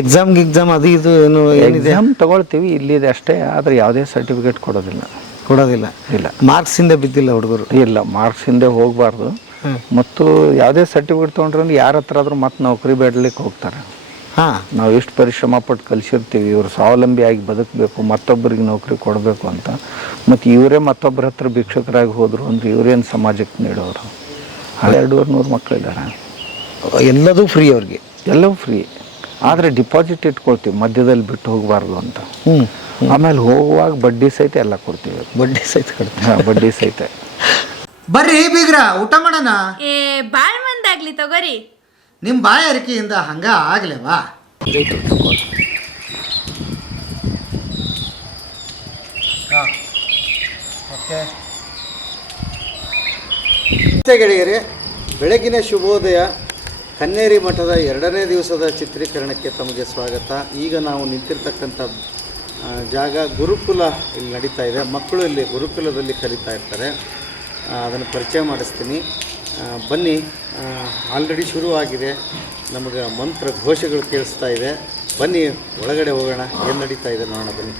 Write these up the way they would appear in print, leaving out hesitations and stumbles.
Exam ಅದು ಇದು ಏನು ಏನಿದೆ? ಎಕ್ಸಾಮ್ ತಗೊಳ್ತೀವಿ, ಇಲ್ಲಿದೆ ಅಷ್ಟೇ. ಆದರೆ ಯಾವುದೇ ಸರ್ಟಿಫಿಕೇಟ್ ಕೊಡೋದಿಲ್ಲ. ಇಲ್ಲ. ಮಾರ್ಕ್ಸಿಂದ ಬಿದ್ದಿಲ್ಲ ಹುಡುಗರು? ಇಲ್ಲ, ಮಾರ್ಕ್ಸಿಂದ ಹೋಗಬಾರ್ದು. ಮತ್ತು ಯಾವುದೇ ಸರ್ಟಿಫಿಕೇಟ್ ತೊಗೊಂಡ್ರೆ ಯಾರ ಹತ್ರ ಆದರೂ ಮತ್ತೆ ನೌಕರಿ ಬೇಡಲಿಕ್ಕೆ ಹೋಗ್ತಾರೆ. ನಾವು ಎಷ್ಟು ಪರಿಶ್ರಮ ಪಟ್ಟು ಕಲಿಸಿರ್ತೀವಿ, ಇವರು ಸ್ವಾವಲಂಬಿಯಾಗಿ ಬದುಕಬೇಕು, ಮತ್ತೊಬ್ಬರಿಗೆ ನೌಕರಿ ಕೊಡಬೇಕು ಅಂತ. ಮತ್ತು ಇವರೇ ಮತ್ತೊಬ್ಬರ ಹತ್ರ ಭಿಕ್ಷಕರಾಗಿ ಹೋದರು ಅಂದರೆ ಇವರೇನು ಸಮಾಜಕ್ಕೆ ನೀಡೋರು? 200 ಮಕ್ಕಳಿದ್ದಾರೆ. ಎಲ್ಲದೂ ಫ್ರೀ ಅವ್ರಿಗೆ? ಎಲ್ಲವೂ ಫ್ರೀ. ಆದರೆ ಡಿಪಾಸಿಟ್ ಇಟ್ಕೊಳ್ತೀವಿ, ಮಧ್ಯದಲ್ಲಿ ಬಿಟ್ಟು ಹೋಗಬಾರ್ದು ಅಂತ. ಆಮೇಲೆ ಹೋಗುವಾಗ ಬಡ್ಡಿ ಸಹಿತ ಎಲ್ಲ ಕೊಡ್ತೀವಿ. ಬಡ್ಡಿ ಸಹಿತ ಕೊಡ್ತೀವಿ? ಬಡ್ಡಿ ಸಹಿತ. ಬರ್ರಿ ಬೀಗ್ರ, ಊಟ ಮಾಡೋಣ. ಬಾಳ್ ಮಂದಾಗ್ಲಿ ತಗೋರಿ. ನಿಮ್ಮ ಬಾಯಾರಿಕೆಯಿಂದ ಹಂಗ ಆಗ್ಲೇವಾ? ಗೆಳೆಯರೇ, ಬೆಳಗಿನ ಶುಭೋದಯ. ಕನ್ನೇರಿ ಮಠದ 2ನೇ ದಿವಸದ ಚಿತ್ರೀಕರಣಕ್ಕೆ ತಮಗೆ ಸ್ವಾಗತ. ಈಗ ನಾವು ನಿಂತಿರ್ತಕ್ಕಂಥ ಜಾಗ ಗುರುಕುಲ ಇಲ್ಲಿ ನಡೀತಾ ಇದೆ. ಮಕ್ಕಳು ಇಲ್ಲಿ ಗುರುಕುಲದಲ್ಲಿ ಕಲಿತಾ ಇರ್ತಾರೆ. ಅದನ್ನು ಪರಿಚಯ ಮಾಡಿಸ್ತೀನಿ, ಬನ್ನಿ. ಆಲ್ರೆಡಿ ಶುರುವಾಗಿದೆ, ನಮಗೆ ಮಂತ್ರ ಘೋಷಗಳು ಕೇಳಿಸ್ತಾ ಇದೆ. ಬನ್ನಿ ಒಳಗಡೆ ಹೋಗೋಣ, ಏನು ನಡೀತಾ ಇದೆ ನೋಡೋಣ ಬನ್ನಿ.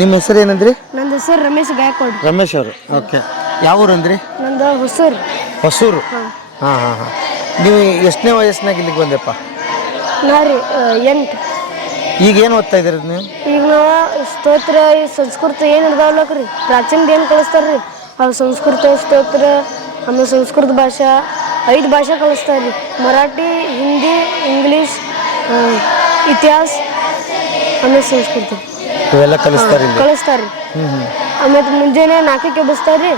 ನಿಮ್ಮ ಹೆಸರು ಏನಂದ್ರಿ? ನನ್ನ ಹೆಸರು ರಮೇಶ್ ಗಾಯಕ್ವಾಡ್. ರಮೇಶ್ ಅವರು, ಓಕೆ. ಯಾವ ಊರು ಅಂದ್ರಿ? ನಂದು ಹೊಸೂರು. ಹೊಸೂರು? ಹಾಂ. ನೀವು ಎಷ್ಟನೇ ವಯಸ್ಸಿನಾಗ ಇಲ್ಲಿಗೆ ಬಂದೆಪ್ಪ? ನಾ ರೀ 8. ಈಗ ಏನು ಓದ್ತಾ ಇದ್ದೀರಿ ನೀವು? ಈಗ ನಾವು ಸ್ತೋತ್ರ, ಈ ಸಂಸ್ಕೃತ ಏನು ಇದಾವಲ್ಲಕ್ರಿ, ಪ್ರಾಚೀನದ ಏನು ಕಲಿಸ್ತಾರ್ರಿ, ಅವು ಸಂಸ್ಕೃತ, ಸ್ತೋತ್ರ, ಆಮೇಲೆ ಸಂಸ್ಕೃತ ಭಾಷಾ 5 ಭಾಷೆ ಕಲಿಸ್ತಾರೆ. ಮರಾಠಿ, ಹಿಂದಿ, ಇಂಗ್ಲೀಷ್, ಇತಿಹಾಸ, ಆಮೇಲೆ ಸಂಸ್ಕೃತ ಇವೆಲ್ಲ ಕಲಿಸ್ತಾರೆ. ಆಮೇಲೆ ಮುಂಜಾನೆ 4ಕ್ಕೆ ಎಬ್ಬಿಸ್ತಾರೆ.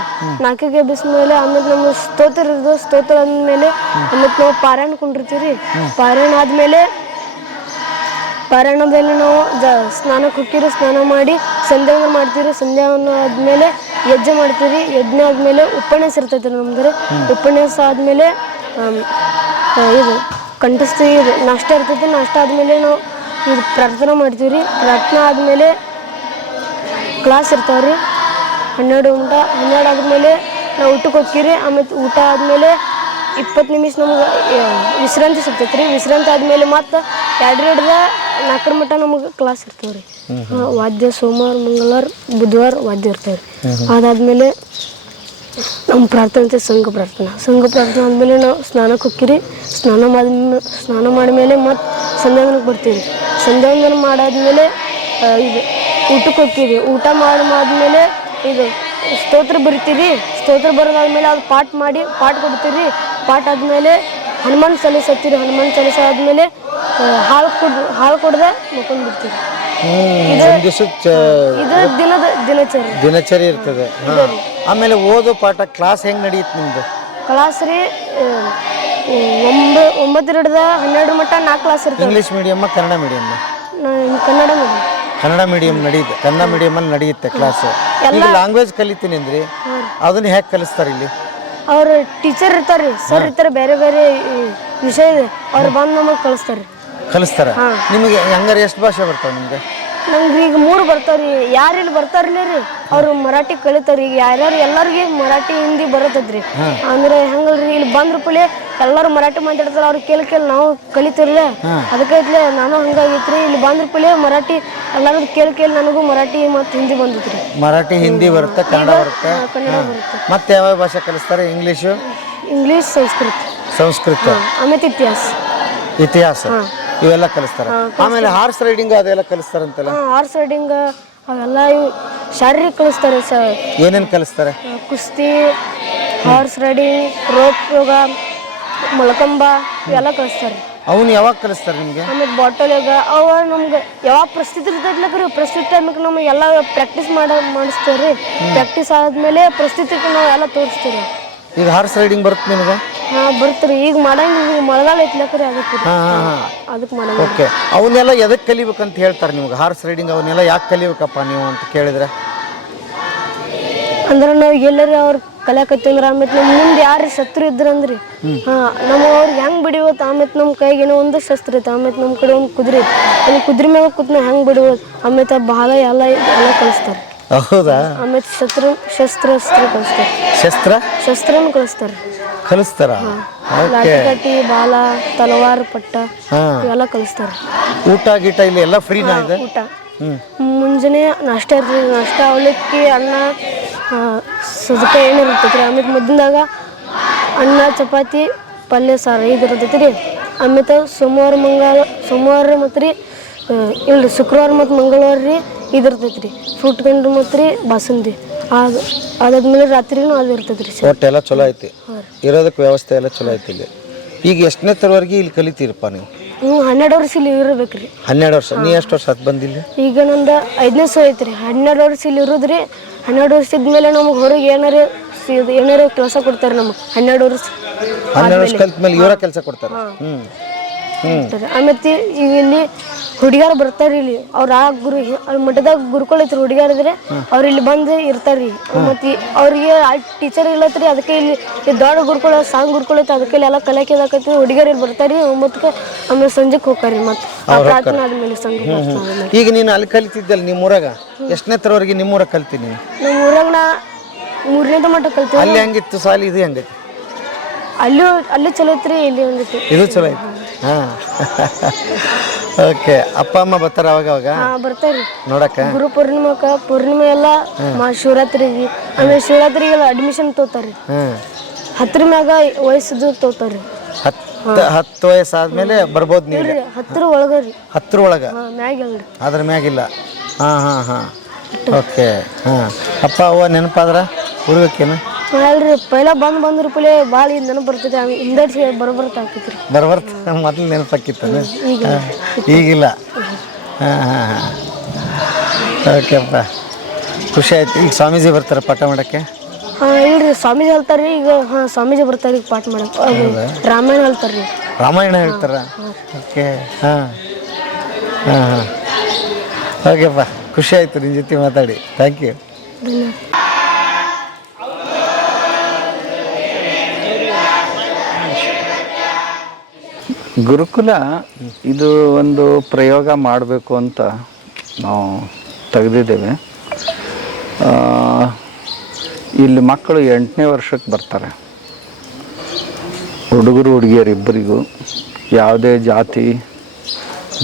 4ಕ್ಕೆ ಎಬ್ಬಿಸ್ಮೇಲೆ ಆಮೇಲೆ ನಮ್ಮ ಸ್ತೋತ್ರ ಇರೋದು, ಸ್ತೋತ್ರ ಅಂದಮೇಲೆ ಆಮೇಲೆ ನಾವು ಪಾರಾಯಣ ಕೊಂಡಿರ್ತೀವಿ. ಪಾರಾಯಣ ಆದಮೇಲೆ ಪಾರಾಯಣದಲ್ಲಿ ನಾವು ಸ್ನಾನಕ್ಕೆ ಹೋಗ್ತೀರಿ, ಸ್ನಾನ ಮಾಡಿ ಸಂಧ್ಯಾವನ ಮಾಡ್ತೀವಿ. ಸಂಧ್ಯಾವನ ಆದಮೇಲೆ ಯಜ್ಞ ಮಾಡ್ತೀವಿ. ಯಜ್ಞ ಆದಮೇಲೆ ಉಪನ್ಯಾಸ ಇರ್ತೈತೆ ನಮ್ದು. ಉಪನ್ಯಾಸ ಆದಮೇಲೆ ಇದು ಕಂಠಿಸ್ತೀವಿ. ನಾಷ್ಟ ಇರ್ತೈತಿ, ನಾಷ್ಟ ಆದಮೇಲೆ ನಾವು ಇದು ಪ್ರಾರ್ಥನೆ ಮಾಡ್ತೀವಿ ರೀ. ಪ್ರಾರ್ಥನೆ ಆದಮೇಲೆ ಕ್ಲಾಸ್ ಇರ್ತಾವೆ ರೀ. 12 ಆದಮೇಲೆ ನಾವು ಊಟಕ್ಕೆ ಹೋಗ್ತೀವಿ. ಆಮೇಲೆ ಊಟ ಆದಮೇಲೆ 20 ನಿಮಿಷ ನಮ್ಗೆ ವಿಶ್ರಾಂತಿ ಸಿಗ್ತೈತೆ ರೀ. ವಿಶ್ರಾಂತಿ ಆದಮೇಲೆ ಮತ್ತು 2 4 ಮಟ್ಟ ನಮಗೆ ಕ್ಲಾಸ್ ಇರ್ತಾವೆ ರೀ. ವಾದ್ಯ ಸೋಮವಾರ ಮಂಗಳವಾರ ಬುಧವಾರ ವಾದ್ಯ ಇರ್ತಾವೆ ರೀ. ಅದಾದಮೇಲೆ ನಮ್ಮ ಪ್ರಾರ್ಥನೆ ಅಂತ ಸಂಘ ಪ್ರಾರ್ಥನೆ ಆದಮೇಲೆ ನಾವು ಸ್ನಾನಕ್ಕೆ ಹೋಗ್ತೀವಿ. ಸ್ನಾನ ಮಾಡಿದ್ಮೇಲೆ ಮತ್ತು ಸಂಧ್ಯಾವಂದನಕ್ಕೆ ಬರ್ತೀವಿ. ಸಂಧ್ಯಾವಂದನ ಮಾಡಾದ್ಮೇಲೆ ಇದು ಊಟಕ್ಕೆ ಹೋಗ್ತೀವಿ. ಊಟ ಮಾಡಾದ್ಮೇಲೆ ಇದು ಸ್ತೋತ್ರ ಬರಿತೀವಿ. ಸ್ತೋತ್ರ ಬರೋದಾದ್ಮೇಲೆ ಅದು ಪಾಠ ಕೊಡ್ತೀವಿ. ಪಾಠ ಆದಮೇಲೆ ಹನುಮಾನ್ ಚಾಲೀಸ್ ಹತ್ತೀರಿ. ಹನುಮಾನ್ ಚಾಲೀಸ್ ಆದಮೇಲೆ ಹಾಲು ಕೊಡ್ದೆ ಮಕ್ಕೊಂಡು ಬಿಡ್ತೀವಿ. ಇದು ದಿನಚರಿ ಇರ್ತದೆ. ಆಮೇಲೆ ಓದೋ ಪಾಠ ಕ್ಲಾಸ್ ಹೆಂಗೆ ನಡೆಯುತ್ತೆ ನಿಮ್ದು? ಕ್ಲಾಸ್ ರೀ 9 ಹಿಡ್ದ 12 ಮಟ್ಟ 4 ಕ್ಲಾಸ್ ಇರ್ತವೆ. ಇಂಗ್ಲೀಷ್ ಮೀಡಿಯಮ್ಮ ಕನ್ನಡ ಮೀಡಿಯಮ್ಮ? ಕನ್ನಡ ಮೀಡಿಯಂ. ಕನ್ನಡ ಮೀಡಿಯಂ ನಡೆಯುತ್ತೆ. ಕನ್ನಡ ಮೀಡಿಯಮಲ್ಲಿ ನಡೆಯುತ್ತೆ ಕ್ಲಾಸ್. ಈಗ ಲ್ಯಾಂಗ್ವೇಜ್ ಕಲಿತೀನಿ ಅಂದ್ರಿ, ಅದನ್ನ ಹೇಗೆ ಕಲಿಸ್ತಾರೆ ಇಲ್ಲಿ? ಅವ್ರು ಟೀಚರ್ ಇರ್ತಾರೆ ರೀ, ಸರ್ ಇರ್ತಾರೆ, ಬೇರೆ ಬೇರೆ ವಿಷಯ ಇದೆ, ಅವ್ರು ಬಂದು ನಮಗೆ ಕಲಿಸ್ತಾರೆ. ನಿಮಗೆ ಹಂಗಾರೆ ಎಷ್ಟು ಭಾಷೆ ಬರ್ತಾವೆ ನಿಮಗೆ? ನಮ್ಗೆ ಈಗ 3 ಬರ್ತಾವ್ರಿ. ಯಾರು ಇಲ್ಲಿ ಬರ್ತಾರಿಲ್ಲ ರೀ ಅವ್ರು ಮರಾಠಿ ಕಲಿತಾರ. ಈಗ ಎಲ್ಲರಿಗೆ ಮರಾಠಿ ಹಿಂದಿ ಬರತ್ತದ್ರಿ. ಅಂದ್ರೆ ಹೆಂಗಲ್ರಿ ಇಲ್ಲಿ ಬಂದ್ರಪಲೆ ಎಲ್ಲರೂ ಮರಾಠಿ ಮಾತಾಡ್ತಾರ. ಅವ್ರು ಕೇಳಿ ನಾವು ಕಲಿತಿರ್ಲ. ಅದಕ್ಕೆ ನಾನು ಹಂಗಾಗಿತ್ರಿ. ಇಲ್ಲಿ ಬಂದ್ರಪಲೆ ಮರಾಠಿ ಎಲ್ಲರೂ ಕೇಳಿ ನನಗೂ ಮರಾಠಿ ಮತ್ತು ಹಿಂದಿ ಬಂದಿತ್ರಿ. ಮರಾಠಿ ಹಿಂದಿ ಬರುತ್ತೆ, ಕನ್ನಡ ಬರುತ್ತೆ. ಮತ್ತೆ ಯಾವ ಭಾಷೆ ಕಲಿಸ್ತಾರೆ? ಇಂಗ್ಲೀಷ್, ಸಂಸ್ಕೃತ ಆಮೇಲೆ ಇತಿಹಾಸ ಇವೆಲ್ಲ ಕಲಿಸ್ತಾರೆ. ಆಮೇಲೆ ಹಾರ್ಸ್ ರೈಡಿಂಗ್ ಅದೆಲ್ಲ ಕಲಿಸ್ತಾರಂತಲ್ಲ? ಹಾರ್ಸ್ ರೈಡಿಂಗ್ ಅವೆಲ್ಲ ಇವು ಶಾರೀರಿಕ ಕಲಿಸ್ತಾರೆ ಸರ್. ಏನೇನು ಕಲಿಸ್ತಾರೆ? ಕುಸ್ತಿ, ಹಾರ್ಸ್ ರೈಡಿಂಗ್, ರೋಪ್ ಯೋಗ, ಮೊಳಕಂಬ ಇವೆಲ್ಲ ಕಲಿಸ್ತಾರೆ. ಅವನು ಯಾವಾಗ ಕಲಿಸ್ತಾರೆ ನಿಮಗೆ? ಆಮೇಲೆ ಬಾಟಲ್ ಯೋಗ ಅವ ನಮ್ಗೆ ಯಾವಾಗ ಪರಿಸ್ಥಿತಿ ಇರ್ತೈತ್ಲಕ್ರಿ, ಪರಿಸ್ಥಿತಿ ಟೈಮಿಗೆ ನಮಗೆ ಎಲ್ಲ ಪ್ರಾಕ್ಟೀಸ್ ಮಾಡಿಸ್ತೇವೆ ರೀ. ಪ್ರಾಕ್ಟೀಸ್ ಆದಮೇಲೆ ಪರಿಸ್ಥಿತಿಗೆ ನಾವು ಎಲ್ಲ ತೋರಿಸ್ತೀವಿ. ಈಗ ಹಾರ್ಸ್ ರೈಡಿಂಗ್ ಬರುತ್ತೆ ನಿಮಗೆ? ಬರ್ತೀರಿ. ಈಗ ಮಾಡಂಗಿಲ್ಲ, ಮಳೆಗಾಲ ಐತ್ಲಕ್ರಿ, ಅದಕ್ಕೆ ಮಾಡಂಗಿಲ್ಲ. ಓಕೆ. ಅವನ್ನೆಲ್ಲ ಎದಕ್ಕೆ ಕಲಿಬೇಕಂತ ಹೇಳ್ತಾರೆ ನಿಮ್ಗೆ? ಹಾರ್ಸ್ ರೈಡಿಂಗ್ ಅವನ್ನೆಲ್ಲ ಯಾಕೆ ಕಲಿಬೇಕಪ್ಪ ನೀವು ಅಂತ ಕೇಳಿದ್ರೆ? ಅಂದ್ರೆ ನಾವು ಎಲ್ಲರೂ ಅವ್ರು ಕಲಿಯಾಕತ್ತಂದ್ರೆ ಆಮೇಲೆ ನಮ್ಮ ಮುಂದೆ ಯಾರು ಶತ್ರು ಇದ್ರಂದ್ರಿ ನಮಗೆ ಅವ್ರಿಗೆ ಹೆಂಗೆ ಬಿಡಿವತ್ತು. ಆಮೇಲೆ ನಮ್ಮ ಕೈಗೆ ಏನೋ ಒಂದು ಶಸ್ತ್ರ ಐತೆ. ಆಮೇಲೆ ನಮ್ಮ ಕಡೆ ಒಂದು ಕುದುರೆ ಐತೆ. ಅಲ್ಲಿ ಕುದುರೆ ಮ್ಯಾಗ ಕೂತ್ ನಾವು ಹೆಂಗೆ ಬಿಡಿವತ್ತು. ಆಮೇಲೆ ಬಹಳ ಎಲ್ಲ ಕಲಿಸ್ತಾರೆ. ಹೌದಾ? ಆಮೇಲೆ ಶಸ್ತ್ರ ಕಲಿಸ್ತಾರೆ. ಶಸ್ತ್ರನೂ ಕಲಿಸ್ತಾರ. ಲಾಠಿ, ಬಾಲ, ತಲವಾರ್, ಪಟ್ಟ ಇವೆಲ್ಲ ಕಲಿಸ್ತಾರೆ. ಊಟ ಗೀಟ ಇಲ್ಲಿ ಎಲ್ಲ ಫ್ರೀನಾ ಇದೆ? ಊಟ ಮುಂಜಾನೆ ನಾಷ್ಟ ಇರ್ತದೆ. ನಾಷ್ಟ ಅವಲಕ್ಕಿ, ಅನ್ನ, ಸಜ್ಜಕಾಯಿ ಏನಿರ್ತೈತಿ ರೀ. ಆಮೇಲೆ ಮಧ್ಯಾಹ್ನದಾಗ ಅನ್ನ, ಚಪಾತಿ, ಪಲ್ಯ, ಸಾರು ಇದು ಇರ್ತೈತಿ ರೀ. ಆಮೇಲೆ ಸೋಮವಾರ ಮತ್ತು ರೀ ಇಲ್ರಿ ಶುಕ್ರವಾರ ಮತ್ತು ಮಂಗಳವಾರ ರೀ ಇದು ಇರ್ತೈತಿ ರೀ ಫ್ರೂಟ್ ಗಂಡು ಮತ್ತು ರೀ ಬಾಸುಂದಿ. ಅದಾದ್ಮೇಲೆ ರಾತ್ರಿನೂ ಅದು ಇರ್ತೈತಿ ರೀ. ಒಟ್ಟು ಎಲ್ಲ ಚಲೋ ಐತಿ, ಇರೋದಕ್ಕೆ ವ್ಯವಸ್ಥೆ ಎಲ್ಲ ಚಲೋ ಐತಿ ಇಲ್ಲಿ. ಈಗ ಎಷ್ಟನೇ ತರವರೆಗೆ ಇಲ್ಲಿ ಕಲಿತೀರಪ್ಪ ನೀವು? 12 ವರ್ಷ ಇಲ್ಲಿ ಇರಬೇಕು ರೀ. 12 ವರ್ಷ. ನೀ ಎಷ್ಟು ವರ್ಷ ಆತ್ ಬಂದಿಲ್ಲ? ಈಗ ನಂದು 5ನೇ ಸೋ ಐತ್ರಿ. 12 ವರ್ಷ ಇಲ್ಲಿ ಇರೋದ್ರಿ. 12 ವರ್ಷ ಇದ್ಮೇಲೆ ನಮಗೆ ಹೊರಗೆ ಏನಾರು ಕೆಲಸ ಕೊಡ್ತಾರೆ ನಮಗೆ. 12 ವರ್ಷ ಕಲ್ತ ಮೇಲೆ ಇವರ ಕೆಲಸ ಕೊಡ್ತಾರೆ. ಆಮೇಲೆ ಈಗ ಇಲ್ಲಿ ಹುಡುಗಿಯರು ಬರ್ತಾರೆ. ಇಲ್ಲಿ ಅವ್ರು ಅಲ್ಲಿ ಮಠದಾಗ ಗುರುಗಳು ಐತ್ರಿ. ಹುಡುಗಿಯರಿದ್ರೆ ಅವ್ರು ಇಲ್ಲಿ ಬಂದು ಇರ್ತಾರ್ರಿ. ಮತ್ತು ಅವ್ರಿಗೆ ಟೀಚರ್ ಇಲ್ಲತ್ರಿ. ಅದಕ್ಕೆ ಇಲ್ಲಿ ದೊಡ್ಡ ಗುರುಗಳು ಸಾಂಗ್ ಗುರುಗಳು ಐತೆ. ಅದಕ್ಕೆ ಎಲ್ಲ ಕಲಿಯಾಕೆ ಇದಾಕೈತಿ. ಹುಡುಗಿಯರು ಇಲ್ಲಿ ಬರ್ತಾರೆ 9ಕ್ಕೆ. ಆಮೇಲೆ ಸಂಜೆಗೆ ಹೋಗ್ತಾರೆ. ಮತ್ತು ಪ್ರಾರ್ಥನೆ ಆದ್ಮೇಲೆ ಸಂಘ ಪ್ರಾರ್ಥನೆ. ಈಗ ನೀನು ಅಲ್ಲಿ ಕಲಿತಿದ್ದಲ್ಲ ನಿಮ್ಮೂರಾಗ, ಎಷ್ಟನೇ ತರವರೆಗೆ ನಿಮ್ಮೂರಾಗ ಕಲ್ತೀನಿ? ನಮ್ಮ ಊರಾಗ ನಾ 3ನೇ ಮಟ್ಟ ಕಲ್ತೀವಿ. ಅಲ್ಲಿ ಹೆಂಗಿತ್ತು ಸಾಲಿ? ಇದು ಹೆಂಗೈತಿ? ಅಲ್ಲಿ ಚಲೋ ಐತ್ರಿ. ಇಲ್ಲಿ ಒಂದಿತ್ತು ಇದು ಚಲೋ ಐತಿ. ಓಕೆ. ಅಪ್ಪ ಅಮ್ಮ ಬರ್ತಾರ ಅವಾಗ ಬರ್ತಾರ್ರಿ ನೋಡಕ್ಕ? ಗುರು ಪೂರ್ಣಿಮೆ ಎಲ್ಲ ಶಿವರಾತ್ರಿಗೆ. ಆಮೇಲೆ ಶಿವರಾತ್ರಿಗೆಲ್ಲ ಅಡ್ಮಿಷನ್ ತೋತಾರ್ರಿ. 10 ಮ್ಯಾಗ ವಯಸ್ಸು ತೋತಾರ್ರಿ. 10 ವಯಸ್ಸಾದ್ಮೇಲೆ ಬರ್ಬೋದು ನೀವು? 10 ಒಳಗ್ರಿ. 10 ಒಳಗ? ಮ್ಯಾಗಿಲ್ರಿ. ಅದ್ರ ಮ್ಯಾಗಿಲ್ಲ. ಓಕೆ. ಅಪ್ಪ ಅವ್ವ ನೆನಪಾದ್ರ ಊರ್ಗಕ್ಕೇನು? ಅಲ್ರಿ ಪೈಲ ಬಂದ್ರು ಪಲೆ ಭಾಳ ನೆನಪು ಬರ್ತೈತೆ. ಹಿಂದಡ್ಸಿ ಬರ್ತಾಕೈತ್ರಿ. ಮೊದಲು ನೆನಪಾಕಿತ್ತ? ಈಗಿಲ್ಲ. ಓಕೆಪ್ಪ, ಖುಷಿ ಆಯ್ತು. ಈಗ ಸ್ವಾಮೀಜಿ ಬರ್ತಾರೆ ಪಾಠ ಮಾಡಕ್ಕೆ? ಇಲ್ರಿ ಸ್ವಾಮೀಜಿ ಹೇಳ್ತಾರ್ರಿ. ಈಗ ಸ್ವಾಮೀಜಿ ಬರ್ತಾರೆ ಈಗ ಪಾಠ ಮಾಡಕ್ಕೆ. ರಾಮಾಯಣ ಹೇಳ್ತಾರ್ರಿ. ರಾಮಾಯಣ ಹೇಳ್ತಾರ? ಓಕೆ. ಓಕೆಪ್ಪ, ಖುಷಿ ಆಯ್ತು ನಿನ್ನ ಜೊತೆ ಮಾತಾಡಿ. Thank you. ಗುರುಕುಲ ಇದು ಒಂದು ಪ್ರಯೋಗ ಮಾಡಬೇಕು ಅಂತ ನಾವು ತೆಗೆದಿದ್ದೇವೆ. ಇಲ್ಲಿ ಮಕ್ಕಳು 8ನೇ ವರ್ಷಕ್ಕೆ ಬರ್ತಾರೆ. ಹುಡುಗರು ಹುಡುಗಿಯರು ಇಬ್ಬರಿಗೂ ಯಾವುದೇ ಜಾತಿ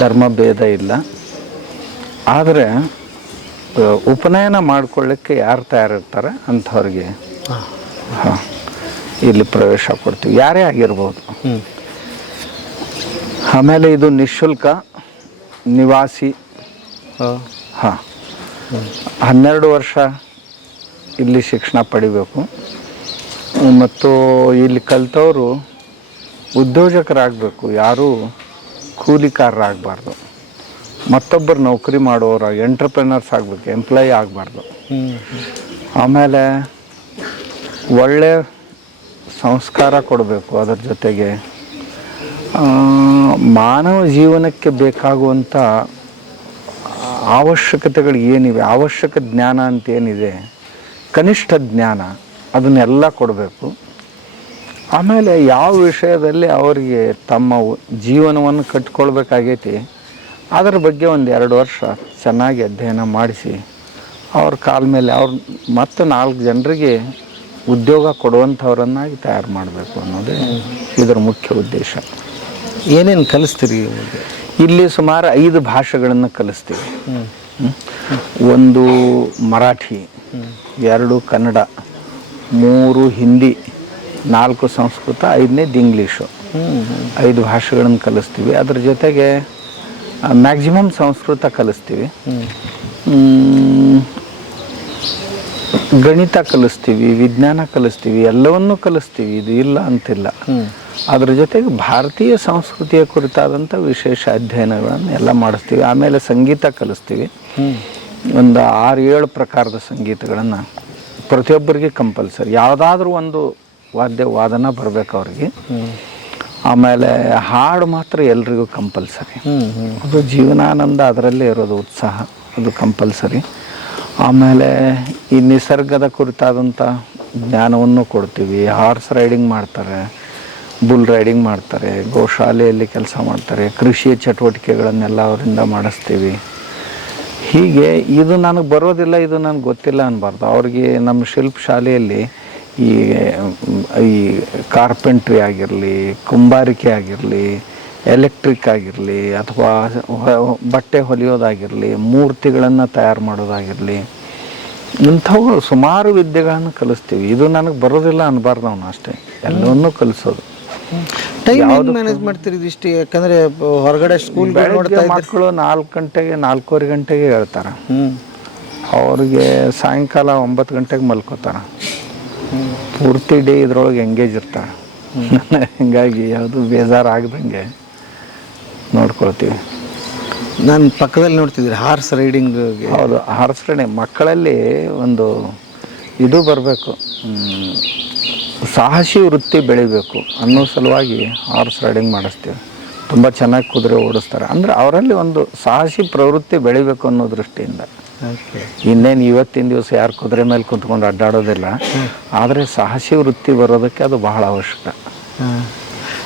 ಧರ್ಮ ಭೇದ ಇಲ್ಲ. ಆದರೆ ಉಪನಯನ ಮಾಡ್ಕೊಳ್ಳಿಕ್ಕೆ ಯಾರು ತಯಾರಿರ್ತಾರೆ ಅಂಥವ್ರಿಗೆ ಇಲ್ಲಿ ಪ್ರವೇಶ ಕೊಡ್ತೀವಿ, ಯಾರೇ ಆಗಿರ್ಬೋದು. ಆಮೇಲೆ ಇದು ನಿಶುಲ್ಕ ನಿವಾಸಿ. ಹಾಂ, 12 ವರ್ಷ ಇಲ್ಲಿ ಶಿಕ್ಷಣ ಪಡಿಬೇಕು. ಮತ್ತು ಇಲ್ಲಿ ಕಲಿತವರು ಉದ್ಯೋಜಕರಾಗಬೇಕು, ಯಾರೂ ಕೂಲಿಕಾರರಾಗಬಾರ್ದು. ಮತ್ತೊಬ್ಬರು ನೌಕರಿ ಮಾಡೋರು ಎಂಟ್ರಪ್ರೆನರ್ಸ್ ಆಗಬೇಕು, ಎಂಪ್ಲಾಯಿ ಆಗಬಾರ್ದು. ಆಮೇಲೆ ಒಳ್ಳೆ ಸಂಸ್ಕಾರ ಕೊಡಬೇಕು. ಅದರ ಜೊತೆಗೆ ಮಾನವ ಜೀವನಕ್ಕೆ ಬೇಕಾಗುವಂಥ ಅವಶ್ಯಕತೆಗಳು ಏನಿವೆ, ಅವಶ್ಯಕ ಜ್ಞಾನ ಅಂತ ಏನಿದೆ, ಕನಿಷ್ಠ ಜ್ಞಾನ, ಅದನ್ನೆಲ್ಲ ಕೊಡಬೇಕು. ಆಮೇಲೆ ಯಾವ ವಿಷಯದಲ್ಲಿ ಅವರಿಗೆ ತಮ್ಮ ಜೀವನವನ್ನು ಕಟ್ಕೊಳ್ಬೇಕಾಗೈತಿ ಅದರ ಬಗ್ಗೆ 1-2 ವರ್ಷ ಚೆನ್ನಾಗಿ ಅಧ್ಯಯನ ಮಾಡಿಸಿ ಅವ್ರ ಕಾಲ ಮೇಲೆ ಅವ್ರು ಮತ್ತೆ 4 ಜನರಿಗೆ ಉದ್ಯೋಗ ಕೊಡುವಂಥವ್ರನ್ನಾಗಿ ತಯಾರು ಮಾಡಬೇಕು ಅನ್ನೋದೇ ಇದರ ಮುಖ್ಯ ಉದ್ದೇಶ. ಏನೇನು ಕಲಿಸ್ತೀರಿ? ಇಲ್ಲಿ ಸುಮಾರು 5 ಭಾಷೆಗಳನ್ನು ಕಲಿಸ್ತೀವಿ. 1 ಮರಾಠಿ, 2 ಕನ್ನಡ, 3 ಹಿಂದಿ, 4 ಸಂಸ್ಕೃತ, 5ನೇದು ಇಂಗ್ಲೀಷು. 5 ಭಾಷೆಗಳನ್ನು ಕಲಿಸ್ತೀವಿ. ಅದ್ರ ಜೊತೆಗೆ ಮ್ಯಾಕ್ಸಿಮಮ್ ಸಂಸ್ಕೃತ ಕಲಿಸ್ತೀವಿ, ಗಣಿತ ಕಲಿಸ್ತೀವಿ, ವಿಜ್ಞಾನ ಕಲಿಸ್ತೀವಿ, ಎಲ್ಲವನ್ನೂ ಕಲಿಸ್ತೀವಿ, ಇದು ಇಲ್ಲ ಅಂತಿಲ್ಲ. ಅದ್ರ ಜೊತೆಗೆ ಭಾರತೀಯ ಸಂಸ್ಕೃತಿಯ ಕುರಿತಾದಂಥ ವಿಶೇಷ ಅಧ್ಯಯನಗಳನ್ನು ಎಲ್ಲ ಮಾಡಿಸ್ತೀವಿ. ಆಮೇಲೆ ಸಂಗೀತ ಕಲಿಸ್ತೀವಿ. ಒಂದು 6-7 ಪ್ರಕಾರದ ಸಂಗೀತಗಳನ್ನು ಪ್ರತಿಯೊಬ್ಬರಿಗೆ ಕಂಪಲ್ಸರಿ, ಯಾವುದಾದ್ರೂ ಒಂದು ವಾದನ ಬರಬೇಕು ಅವ್ರಿಗೆ. ಆಮೇಲೆ ಹಾಡು ಮಾತ್ರ ಎಲ್ರಿಗೂ ಕಂಪಲ್ಸರಿ. ಅದು ಜೀವನಾನಂದ, ಅದರಲ್ಲೇ ಇರೋದು ಉತ್ಸಾಹ, ಅದು ಕಂಪಲ್ಸರಿ. ಆಮೇಲೆ ಈ ನಿಸರ್ಗದ ಕುರಿತಾದಂಥ ಜ್ಞಾನವನ್ನು ಕೊಡ್ತೀವಿ. ಹಾರ್ಸ್ ರೈಡಿಂಗ್ ಮಾಡ್ತಾರೆ, ಬುಲ್ ರೈಡಿಂಗ್ ಮಾಡ್ತಾರೆ, ಗೋಶಾಲೆಯಲ್ಲಿ ಕೆಲಸ ಮಾಡ್ತಾರೆ, ಕೃಷಿ ಚಟುವಟಿಕೆಗಳನ್ನೆಲ್ಲ ಅವರಿಂದ ಮಾಡಿಸ್ತೀವಿ. ಹೀಗೆ ಇದು ನನಗೆ ಬರೋದಿಲ್ಲ, ಇದು ನನಗೆ ಗೊತ್ತಿಲ್ಲ ಅನ್ನಬಾರ್ದು. ಅವ್ರಿಗೆ ನಮ್ಮ ಶಿಲ್ಪ ಶಾಲೆಯಲ್ಲಿ ಈ ಕಾರ್ಪೆಂಟ್ರಿ ಆಗಿರಲಿ, ಕುಂಬಾರಿಕೆ ಆಗಿರಲಿ, ಎಲೆಕ್ಟ್ರಿಕ್ ಆಗಿರಲಿ, ಅಥವಾ ಬಟ್ಟೆ ಹೊಲಿಯೋದಾಗಿರಲಿ, ಮೂರ್ತಿಗಳನ್ನು ತಯಾರು ಮಾಡೋದಾಗಿರಲಿ, ಇಂಥವುಗಳು ಸುಮಾರು ವಿದ್ಯೆಗಳನ್ನು ಕಲಿಸ್ತೀವಿ. ಇದು ನನಗೆ ಬರೋದಿಲ್ಲ ಅನ್ನಬಾರ್ದು ಅವನು, ಅಷ್ಟೇ ಎಲ್ಲವನ್ನೂ ಕಲಿಸೋದು. ಟೈಮ್ ಮ್ಯಾನೇಜ್ ಮಾಡ್ತೀರಿ ಇದಿಷ್ಟು? ಯಾಕಂದರೆ ಹೊರಗಡೆ ಸ್ಕೂಲ್ ಮಕ್ಕಳು 4 ಗಂಟೆಗೆ 4:15 ಗಂಟೆಗೆ ಹೇಳ್ತಾರೆ. ಅವ್ರಿಗೆ ಸಾಯಂಕಾಲ 9 ಗಂಟೆಗೆ ಮಲ್ಕೋತಾರೆ. ಪೂರ್ತಿ ಡೇ ಇದ್ರೊಳಗೆ ಎಂಗೇಜ್ ಇರ್ತಾರೆ. ಹೀಗಾಗಿ ಯಾವುದು ಬೇಜಾರಾಗದಂಗೆ ನೋಡ್ಕೊಳ್ತೀವಿ. ನಾನು ಪಕ್ಕದಲ್ಲಿ ನೋಡ್ತಿದ್ದೆ ಹಾರ್ಸ್ ರೈಡಿಂಗ್. ಹೌದು, ಹಾರ್ಸ್ ರೈಡಿಂಗ್ ಮಕ್ಕಳಲ್ಲಿ ಒಂದು ಇದು ಬರಬೇಕು, ಸಾಹಸಿ ವೃತ್ತಿ ಬೆಳಿಬೇಕು ಅನ್ನೋ ಸಲುವಾಗಿ ಹಾರ್ಸ್ ರೈಡಿಂಗ್ ಮಾಡಿಸ್ತೀವಿ. ತುಂಬ ಚೆನ್ನಾಗಿ ಕುದುರೆ ಓಡಿಸ್ತಾರೆ. ಅಂದರೆ ಅವರಲ್ಲಿ ಒಂದು ಸಾಹಸಿ ಪ್ರವೃತ್ತಿ ಬೆಳಿಬೇಕು ಅನ್ನೋ ದೃಷ್ಟಿಯಿಂದ. ಇನ್ನೇನು ಇವತ್ತಿನ ದಿವಸ ಯಾರು ಕುದುರೆ ಮೇಲೆ ಕುಂತ್ಕೊಂಡು ಅಡ್ಡಾಡೋದಿಲ್ಲ, ಆದರೆ ಸಾಹಸಿ ವೃತ್ತಿ ಬರೋದಕ್ಕೆ ಅದು ಬಹಳ ಅವಶ್ಯಕ.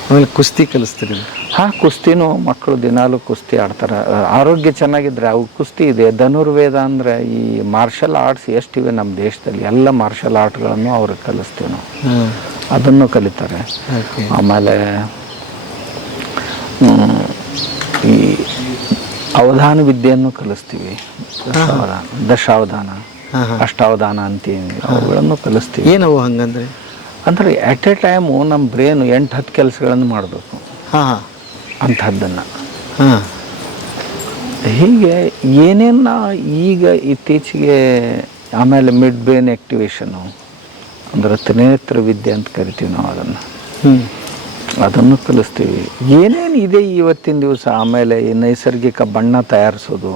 ಆಮೇಲೆ ಕುಸ್ತಿ ಕಲಿಸ್ತೀರಿ? ಹಾಂ, ಕುಸ್ತಿನೂ ಮಕ್ಕಳು ದಿನಾಲೂ ಕುಸ್ತಿ ಆಡ್ತಾರೆ. ಆರೋಗ್ಯ ಚೆನ್ನಾಗಿದ್ದರೆ ಅವು ಕುಸ್ತಿ ಇದೆ. ಧನುರ್ವೇದ ಅಂದರೆ ಈ ಮಾರ್ಷಲ್ ಆರ್ಟ್ಸ್ ಎಷ್ಟಿವೆ ನಮ್ಮ ದೇಶದಲ್ಲಿ, ಎಲ್ಲ ಮಾರ್ಷಲ್ ಆರ್ಟ್ಗಳನ್ನು ಅವ್ರಿಗೆ ಕಲಿಸ್ತೀವಿ ನಾವು. ಅದನ್ನು ಕಲಿತಾರೆ. ಆಮೇಲೆ ಈ ಅವಧಾನ ವಿದ್ಯೆಯನ್ನು ಕಲಿಸ್ತೀವಿ. ದಶಾವಧಾನ, ಅಷ್ಟಾವಧಾನ ಅಂತೀವಿ, ಅವುಗಳನ್ನು ಕಲಿಸ್ತೀವಿ. ಏನವು ಹಂಗಂದ್ರೆ? ಅಂದರೆ ಎಟ್ ಎ ಟೈಮು ನಮ್ಮ ಬ್ರೇನು 8-10 ಕೆಲಸಗಳನ್ನು ಮಾಡಬೇಕು ಅಂಥದ್ದನ್ನು. ಹೀಗೆ ಏನೇನು ಈಗ ಇತ್ತೀಚೆಗೆ. ಆಮೇಲೆ ಮಿಡ್ ಬ್ರೇನ್ ಆ್ಯಕ್ಟಿವೇಶನು ಅಂದರೆ ತ್ರಿನೇತ್ರ ವಿದ್ಯೆ ಅಂತ ಕರಿತೀವಿ ನಾವು ಅದನ್ನು ಕಲಿಸ್ತೀವಿ. ಏನೇನು ಇದೆ ಇವತ್ತಿನ ದಿವಸ. ಆಮೇಲೆ ಈ ನೈಸರ್ಗಿಕ ಬಣ್ಣ ತಯಾರಿಸೋದು,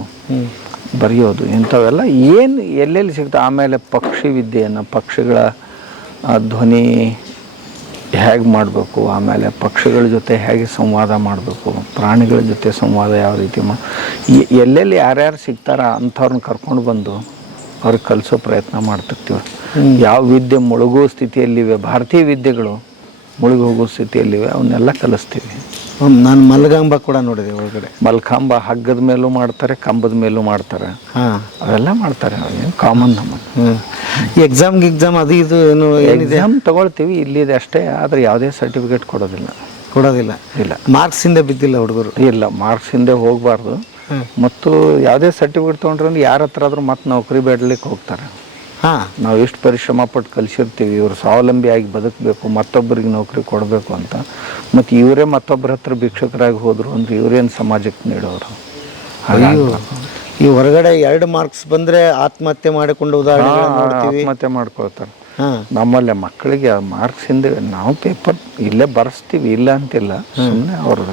ಬರೆಯೋದು, ಇಂಥವೆಲ್ಲ ಏನು ಎಲ್ಲೆಲ್ಲಿ ಸಿಗ್ತವೆ. ಆಮೇಲೆ ಪಕ್ಷಿ ವಿದ್ಯೆಯನ್ನು, ಪಕ್ಷಿಗಳ ಧ್ವನಿ ಹೇಗೆ ಮಾಡಬೇಕು, ಆಮೇಲೆ ಪಕ್ಷಿಗಳ ಜೊತೆ ಹೇಗೆ ಸಂವಾದ ಮಾಡಬೇಕು, ಪ್ರಾಣಿಗಳ ಜೊತೆ ಸಂವಾದ ಯಾವ ರೀತಿ ಎಲ್ಲೆಲ್ಲಿ ಯಾರ್ಯಾರು ಸಿಗ್ತಾರ ಅಂಥವ್ರನ್ನ ಕರ್ಕೊಂಡು ಬಂದು ಅವ್ರಿಗೆ ಕಲಿಸೋ ಪ್ರಯತ್ನ ಮಾಡ್ತಿರ್ತೀವಿ. ಯಾವ ವಿದ್ಯೆ ಮುಳುಗೋ ಸ್ಥಿತಿಯಲ್ಲಿವೆ ಭಾರತೀಯ ವಿದ್ಯೆಗಳು ಮುಳುಗಿ ಹೋಗೋ ಸ್ಥಿತಿಯಲ್ಲಿವೆ, ಅವನ್ನೆಲ್ಲ ಕಲಿಸ್ತೀವಿ. ನಾನು ಮಲ್ಗಾಂಬ ಕೂಡ ನೋಡಿದೆ ಒಳಗಡೆ. ಮಲ್ಕಾಂಬ ಹಗ್ಗದ ಮೇಲೂ ಮಾಡ್ತಾರೆ, ಕಂಬದ ಮೇಲೂ ಮಾಡ್ತಾರೆ. ಹಾಂ, ಅವೆಲ್ಲ ಮಾಡ್ತಾರೆ, ಅವೇನು ಕಾಮನ್ ನಮ್ಮದು. ಎಕ್ಸಾಮ್ ಅದು ಇದು ಏನು ಏನಿದೆ? ಎಕ್ಸಾಮ್ ತಗೊಳ್ತೀವಿ, ಇಲ್ಲಿದೆ ಅಷ್ಟೇ. ಆದರೆ ಯಾವುದೇ ಸರ್ಟಿಫಿಕೇಟ್ ಕೊಡೋದಿಲ್ಲ. ಇಲ್ಲ. ಮಾರ್ಕ್ಸಿಂದ ಬಿದ್ದಿಲ್ಲ ಹುಡುಗರು? ಇಲ್ಲ, ಮಾರ್ಕ್ಸ್ ಹಿಂದೆ ಹೋಗಬಾರ್ದು. ಮತ್ತು ಯಾವುದೇ ಸರ್ಟಿಫಿಕೇಟ್ ತೊಗೊಂಡ್ರೆ ಯಾರ ಹತ್ರ ಆದರೂ ಮತ್ತೆ ನೌಕರಿ ಬೇಡಲಿಕ್ಕೆ ಹೋಗ್ತಾರೆ. ಹಾಂ, ನಾವು ಎಷ್ಟು ಪರಿಶ್ರಮ ಪಟ್ಟು ಕಲಿಸಿರ್ತೀವಿ, ಇವರು ಸ್ವಾವಲಂಬಿಯಾಗಿ ಬದುಕಬೇಕು, ಮತ್ತೊಬ್ಬರಿಗೆ ನೌಕರಿ ಕೊಡಬೇಕು ಅಂತ. ಮತ್ತು ಇವರೇ ಮತ್ತೊಬ್ಬರ ಹತ್ರ ಭಿಕ್ಷಕರಾಗಿ ಹೋದರು ಅಂದರೆ ಇವರೇನು ಸಮಾಜಕ್ಕೆ ನೀಡೋರು? ಈ ಹೊರಗಡೆ 2 ಮಾರ್ಕ್ಸ್ ಬಂದರೆ ಆತ್ಮಹತ್ಯೆ ಮಾಡಿಕೊಂಡು ಉದಾಹರಣೆ ಆತ್ಮಹತ್ಯೆ ಮಾಡ್ಕೊಳ್ತಾರೆ. ನಮ್ಮಲ್ಲೇ ಮಕ್ಕಳಿಗೆ ಮಾರ್ಕ್ಸ್ ಹಿಂದೆ ನಾವು ಪೇಪರ್ ಇಲ್ಲೇ ಬರೆಸ್ತೀವಿ, ಇಲ್ಲ ಅಂತಿಲ್ಲ. ಸುಮ್ಮನೆ ಅವ್ರು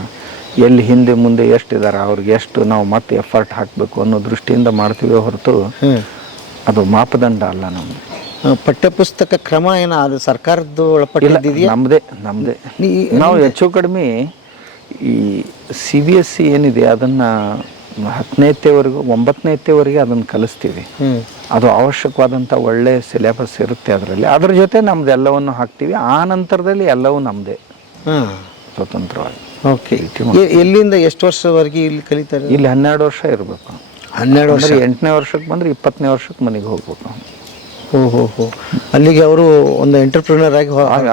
ಎಲ್ಲಿ ಹಿಂದೆ ಮುಂದೆ ಎಷ್ಟಿದ್ದಾರೆ, ಅವ್ರಿಗೆ ಎಷ್ಟು ನಾವು ಮತ್ತೆ ಎಫರ್ಟ್ ಹಾಕಬೇಕು ಅನ್ನೋ ದೃಷ್ಟಿಯಿಂದ ಮಾಡ್ತೀವಿ ಹೊರತು ಅದು ಮಾಪದಂಡ ಅಲ್ಲ. ನಮ್ಮದು ಪಠ್ಯಪುಸ್ತಕ ಕ್ರಮ ಏನೋ ಅದು ಸರ್ಕಾರದ್ದು ಒಳಪಟ್ಟಿದೆಯಾ? ನಮ್ಮದೇ. ನಾವು ಹೆಚ್ಚು ಕಡಿಮೆ ಈ CBSE ಏನಿದೆ ಅದನ್ನು 10ನೇವರೆಗೂ 9ನೇವರೆಗೆ ಅದನ್ನು ಕಲಿಸ್ತೀವಿ. ಅದು ಅವಶ್ಯಕವಾದಂಥ ಒಳ್ಳೆಯ ಸಿಲೆಬಸ್ ಇರುತ್ತೆ ಅದರಲ್ಲಿ. ಅದ್ರ ಜೊತೆ ನಮ್ದೆಲ್ಲವನ್ನು ಹಾಕ್ತೀವಿ. ಆ ನಂತರದಲ್ಲಿ ಎಲ್ಲವೂ ನಮ್ಮದೇ ಸ್ವತಂತ್ರವಾಗಿ. ಓಕೆ. ಎಲ್ಲಿಂದ ಎಷ್ಟು ವರ್ಷದವರೆಗೆ ಇಲ್ಲಿ ಕಲಿತಾರೆ? ಇಲ್ಲಿ 12 ವರ್ಷ ಇರಬೇಕು. 12 ವರ್ಷ. 8ನೇ ವರ್ಷಕ್ಕೆ ಬಂದರೆ 20ನೇ ವರ್ಷಕ್ಕೆ ಮನೆಗೆ ಹೋಗ್ಬೇಕು. ಓಹೋ. ಅಲ್ಲಿಗೆ ಅವರು ಒಂದು ಎಂಟರ್ಪ್ರಿನರ್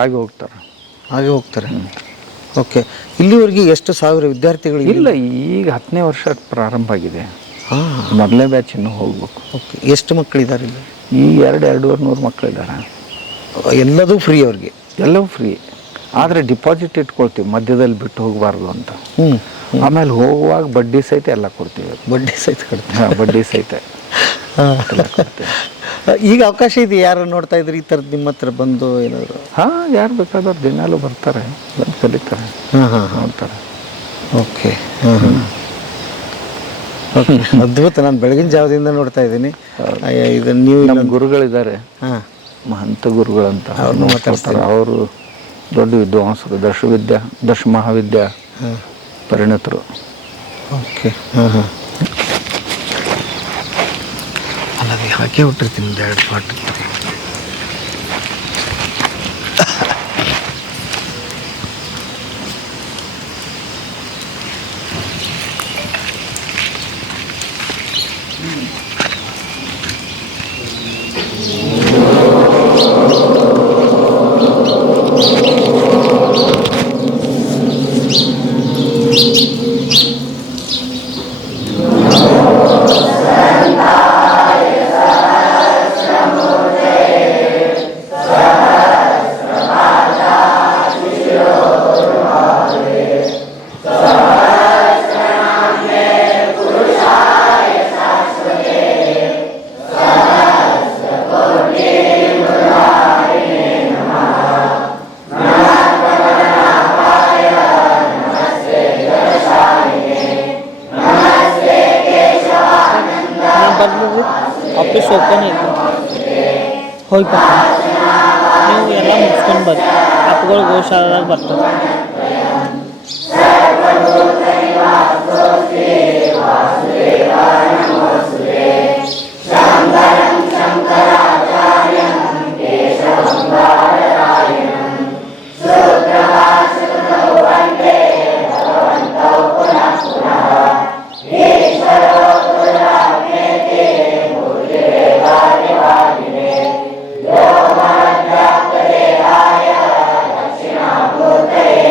ಆಗಿ ಹೋಗ್ತಾರೆ. ಓಕೆ. ಇಲ್ಲಿವರೆಗೆ ಎಷ್ಟು ಸಾವಿರ ವಿದ್ಯಾರ್ಥಿಗಳು? ಇಲ್ಲ, ಈಗ 10ನೇ ವರ್ಷ ಪ್ರಾರಂಭ ಆಗಿದೆ. ಮೊದಲನೇ ಬ್ಯಾಚ್ ಇನ್ನೂ ಹೋಗ್ಬೇಕು. ಓಕೆ. ಎಷ್ಟು ಮಕ್ಕಳಿದ್ದಾರೆ ಇಲ್ಲಿ? ಈ 200-250 ಮಕ್ಕಳಿದ್ದಾರೆ. ಎಲ್ಲದೂ ಫ್ರೀ ಅವ್ರಿಗೆ? ಎಲ್ಲವೂ ಫ್ರೀ. ಆದರೆ ಡಿಪಾಸಿಟ್ ಇಟ್ಕೊಳ್ತೀವಿ, ಮಧ್ಯದಲ್ಲಿ ಬಿಟ್ಟು ಹೋಗಬಾರ್ದು ಅಂತ. ಆಮೇಲೆ ಹೋಗುವಾಗ ಬಡ್ಡಿ ಸಹಿತ ಎಲ್ಲ ಕೊಡ್ತೀವಿ. ಬಡ್ಡಿ ಸಹಿತ ಕೊಡ್ತೀವಿ? ಹಾಂ, ಬಡ್ಡಿ ಸಹಿತ ಎಲ್ಲ ಕೊಡ್ತೀವಿ. ಈಗ ಅವಕಾಶ ಇದೆ, ಯಾರು ನೋಡ್ತಾ ಇದ್ರಿ ಈ ಥರದ್ದು ನಿಮ್ಮ ಹತ್ರ ಬಂದು ಏನಾದರೂ? ಹಾಂ, ಯಾರು ಬೇಕಾದವ್ರು ದಿನಾಲೂ ಬರ್ತಾರೆ, ಬಂದು ಕಲಿತಾರೆ, ನೋಡ್ತಾರೆ. ಓಕೆ. ಅದ್ಭುತ. ನಾನು ಬೆಳಗಿನ ಜಾವದಿಂದ ನೋಡ್ತಾ ಇದ್ದೀನಿ. ಇದು ನೀವು ನಮ್ಮ ಗುರುಗಳಿದ್ದಾರೆ, ಮಹಂತ ಗುರುಗಳಂತ, ಅವ್ರನ್ನ ಮಾತಾಡ್ತಾರೆ. ಅವರು ದೊಡ್ಡ ವಿದ್ವಾಂಸರು, ದಶ ಮಹಾವಿದ್ಯಾ ಪರಿಣತರು. ಓಕೆ. ಅಲ್ಲದೆ ಹಾಕೇ ಹುಟ್ಟಿರ್ತೀನಿ 2 ಪಾಟ್. ಆಫೀಸ್ ಓಪನ್ ಐತಿ, ಹೋಗಿ ನೀವು ಎಲ್ಲ ಮುಗಿಸ್ಕೊಂಡು ಬರ್ರಿ. ಅಪ್ಪಗಳು ಗೋಶಾಲದಾಗ ಬರ್ತಾರೆ. Yo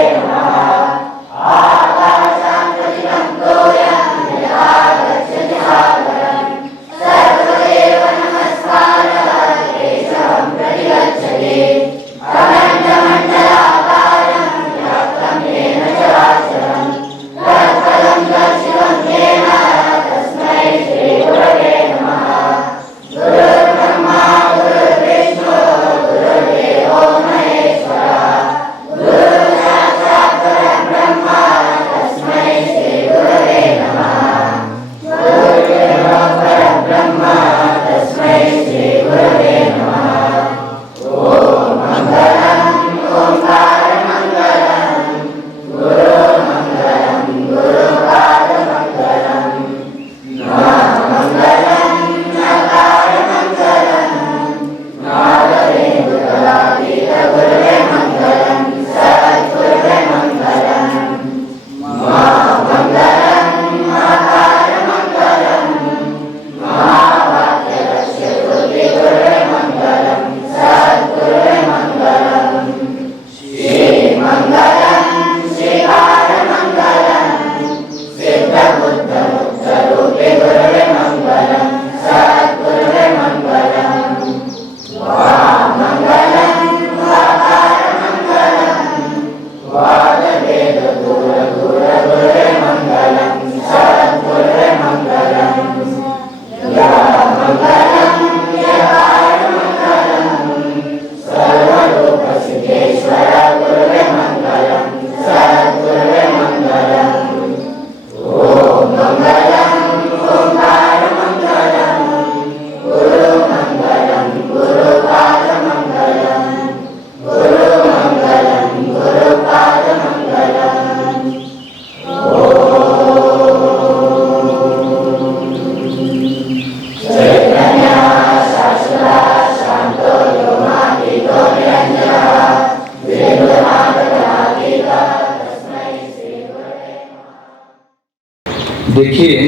देखिए,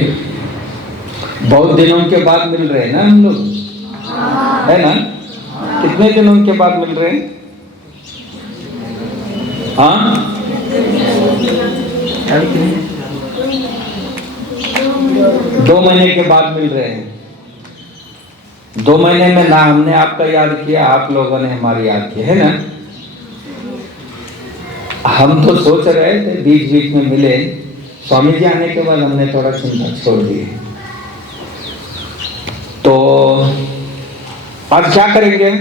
बहुत दिनों के बाद मिल रहे हैं ना हम लोग, है ना? कितने दिनों के बाद मिल रहे हैं? हाँ, 2 महीने के बाद मिल रहे हैं। 2 महीने में ना हमने आपका याद किया, आप लोगों ने हमारी याद की, है ना? हम तो सोच रहे थे बीच बीच में मिले, स्वामी जी आने के बाद हमने थोड़ा चिंता छोड़ दी। तो आज क्या करेंगे?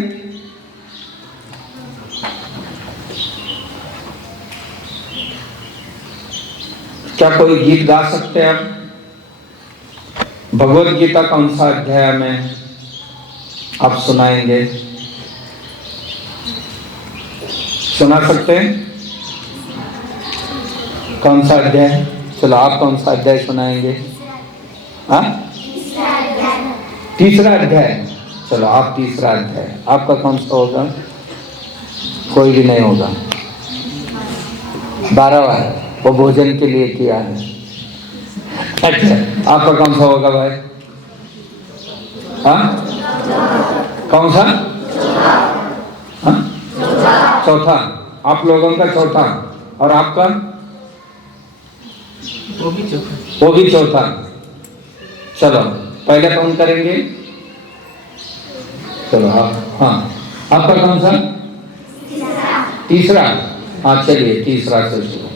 क्या कोई गीत गा सकते हैं आप? भगवत गीता कौन सा अध्याय में आप सुनाएंगे? सुना सकते हैं? कौन सा अध्याय? चलो, आप कौन सा अध्याय सुनाएंगे? हाँ, तीसरा अध्याय। चलो, आप तीसरा अध्याय। आपका कौन सा होगा? कोई भी नहीं होगा। 12वां है, वो भोजन के लिए किया है। अच्छा, आपका कौन सा होगा भाई? हाँ, कौन सा? हाँ, चौथा। आप लोगों का चौथा, और आपका? वो भी चौथा। चलो, पहले कौन करेंगे? चलो, हाँ, आपका कौन सा? तीसरा। हाँ, चलिए, तीसरा से शुरू।